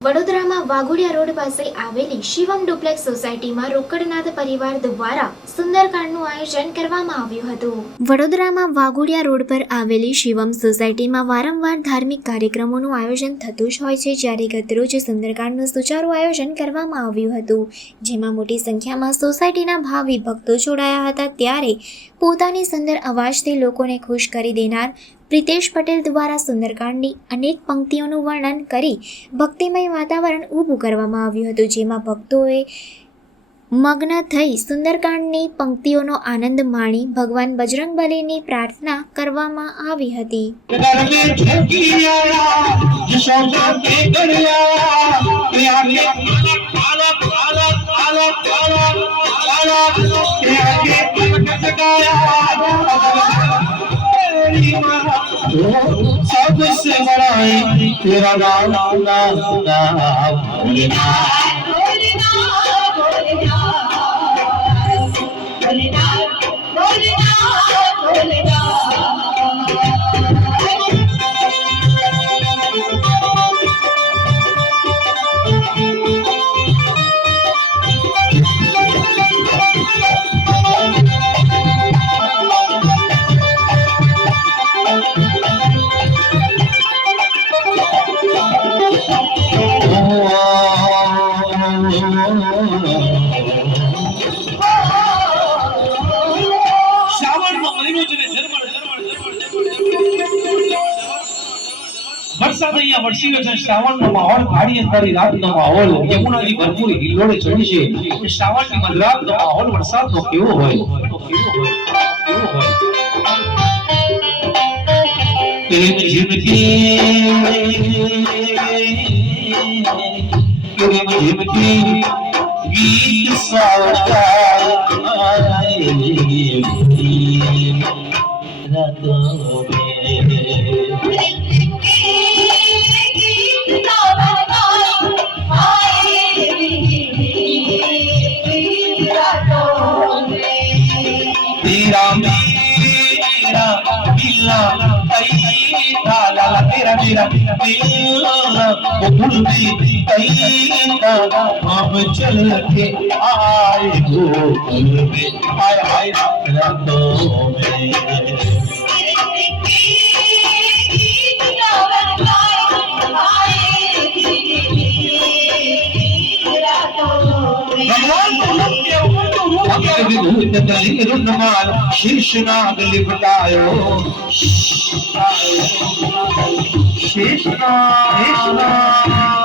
વડોદરામાં વાઘોડિયા રોડ પાસે આવેલી શિવમ ડુપ્લેક્સ સોસાયટીમાં રોકડનાથ પરિવાર દ્વારા સુંદરકાંડનું આયોજન કરવામાં આવ્યું હતું। વડોદરામાં વાઘોડિયા રોડ પર આવેલી શિવમ સોસાયટીમાં વારંવાર ધાર્મિક કાર્યક્રમોનું આયોજન થતું જ હોય છે, જ્યારે ગતરોજ સુંદરકાંડનું સુચારું આયોજન કરવામાં આવ્યું હતું, જેમાં મોટી સંખ્યામાં સોસાયટીના ભાવિ ભક્તો જોડાયા હતા। ત્યારે પોતાની સુંદર અવાજથી લોકોને ખુશ કરી દેનાર પ્રિતેશ પટેલ દ્વારા સુંદરકાંડની અનેક પંક્તિઓનું વર્ણન કરી ભક્તિમય વાતાવરણ ઊભું કરવામાં આવ્યું હતું, જેમાં ભક્તોએ મગ્ન થઈ સુંદરકાંડની પંક્તિઓનો આનંદ માણી ભગવાન બજરંગબલીની પ્રાર્થના કરવામાં આવી હતી। सबसे बड़ा है तेरा नाम नाम नाम વરસાદ અહીંયા વરસી રહ્યો છે। શ્રાવણનો માહોલ, કાળી અંધારી રાતનો માહોલ, યમુનાજી ભરપૂર હિલ્લોળે ચડી છે। શ્રાવણની મધરાતનો માહોલ વરસાદનો કેવો હોય? ગીત तेरा मेरा मिलना तेरा मेरा दिल वो भूल गई हम चल के आए हो आए आए रातों में भगवान शीर्ष नाग लिपटायो शेष नाग